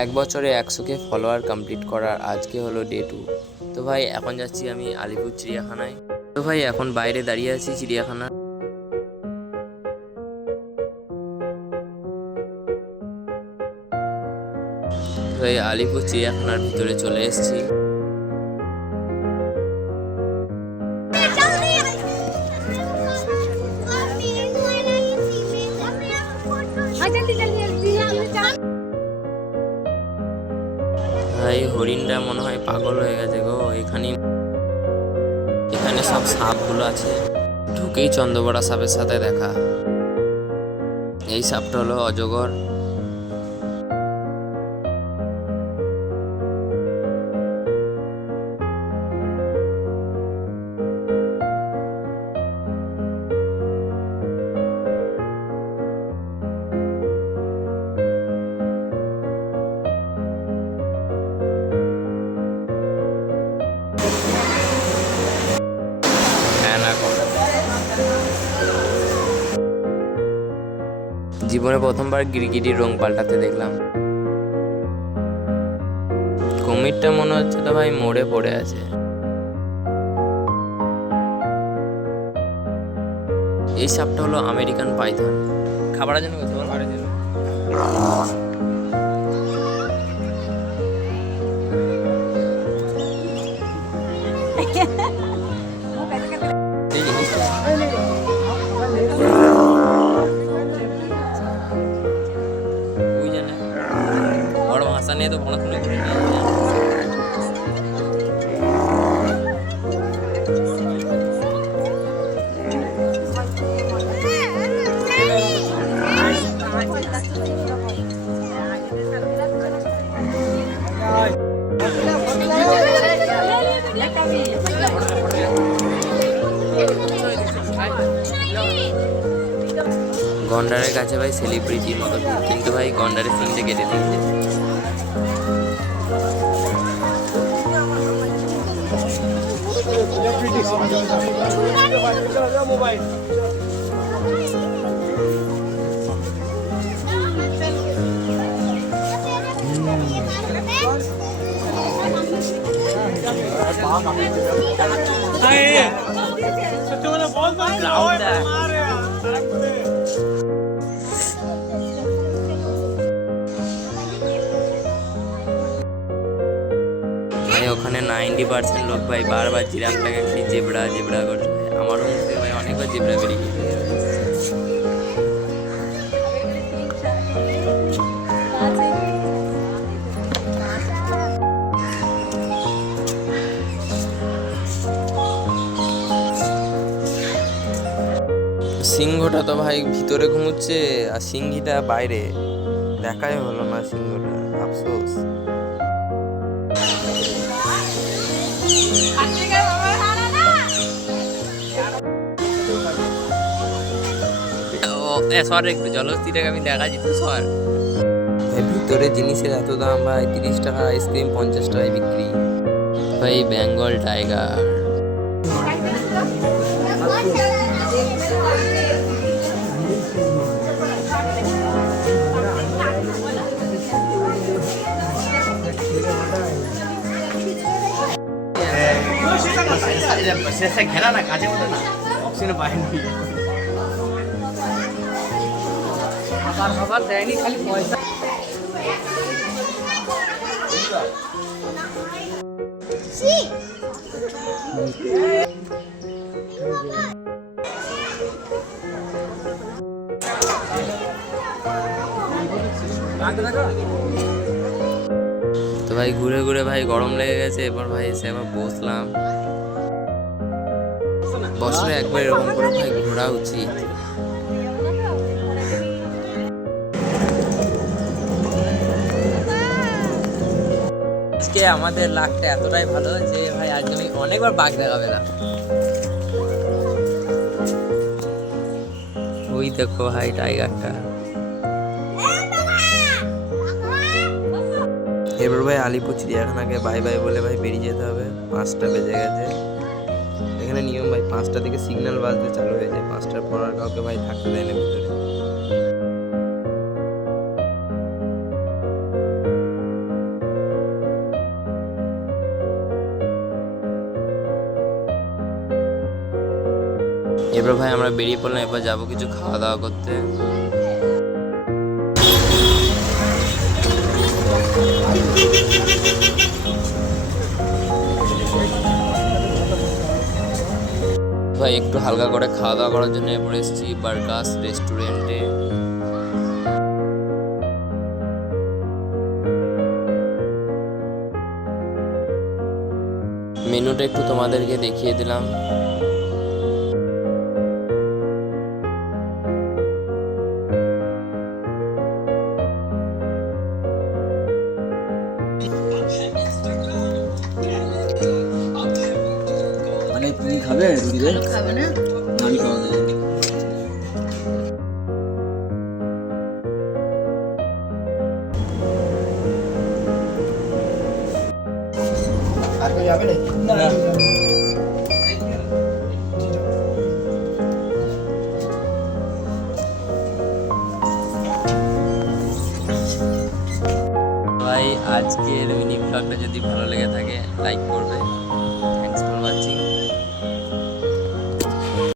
এক বছরে 100K follower complete করার আজকে হলো ডে 2। তো ভাই এখন যাচ্ছি আমি আলিপুর চিড়িয়াখানায়। তো ভাই এখন বাইরে দাঁড়িয়ে আছি চিড়িয়াখানা। ভাই আলিপুর চিড়িয়াখানার ভিতরে চলে এসেছি। ভাই হরিণটা মনে হয় পাগল হয়ে গেছে গো। এখানে সব সাপগুলো আছে। ঢুকেই চন্দ্রবড়া সাপের সাথে দেখা। এই সাপটা হলো অজগর। জীবনে প্রথমবার গিরগিটির রং পাল্টাতে দেখলাম। কুমিরটা মনে হচ্ছে তো ভাই মরে পড়ে আছে। এই সাপটা হলো আমেরিকান পাইথন। খাবারের জন্য গেছে বল। বড় ভাষা নিয়ে তো পড়াশোনা করে গন্ডারের কাছে ভাই সেলিব্রিটির মতো, কিন্তু ভাই গন্ডারের সিংটা কেটে দিয়েছে। ওখানে 90% লোক ভাই বারবার জিরাফটাকে খালি জেবড়া জেবড়া করছে। আমারও মুখে ভাই অনেকবার জেবড়া বেরিয়ে গেছে। সিংহটা তো ভাই ভিতরে ঘুমুচ্ছে আর সিংহীটা বাইরে। দেখাই হলো না সিংহটা, আফসোস। সর একটু জলস্থিটাকে আমি দেখাচ্ছি তো সর। ভিতরে জিনিসের এত দাম ভাই, 30 টাকা আইসক্রিম 50 টাকায় বিক্রি। ভাই বেঙ্গল টাইগার। ঘেরা না কাজে মতো না, অক্সিজেন পায়নি। খাবার দেয়নি, খালি পয়সা। তো ভাই ঘুরে ঘুরে ভাই গরম লেগে গেছে। এবার ভাই এসে আবার বসলাম। বছরে একবার এরকম করে ভাই ঘোরা উচিত। আজকে আমাদের লাকটা এতটাই ভালো যে ভাই আজকে আমি অনেকবার বাঘ দেখা পেলাম। ওই দেখো ভাই টাইগারটা। এবার ভাই আলিপুর চিড়িয়াখানাকে বাই বাই বলে ভাই বেরিয়ে যেতে হবে। 5টা বেজে গেছে। এখানে নিয়ম ভাই 5টা থেকে সিগন্যাল বাজতে চালু হয়ে যায়। 5টার পর আর কাউকে ভাই থাকতে দেয় না ভিতরে। এবার ভাই আমরা বেরিয়ে পড়লাম, এবার যাবো কিছু খাওয়া দাওয়া করতে। ভাই একটু হালকা করে খাওয়া দাওয়া করার জন্য এরপর এসেছি বার্গাস রেস্টুরেন্টে। মেনুটা একটু তোমাদেরকে দেখিয়ে দিলাম। মানে তুমি খাবে রুটিতে? খাবে না? আমি খাওয়াতে যাবো। আর কেউ যাবে না? না। ভাই আজকের মিনি ব্লগটা যদি ভালো লেগে থাকে লাইক করবে।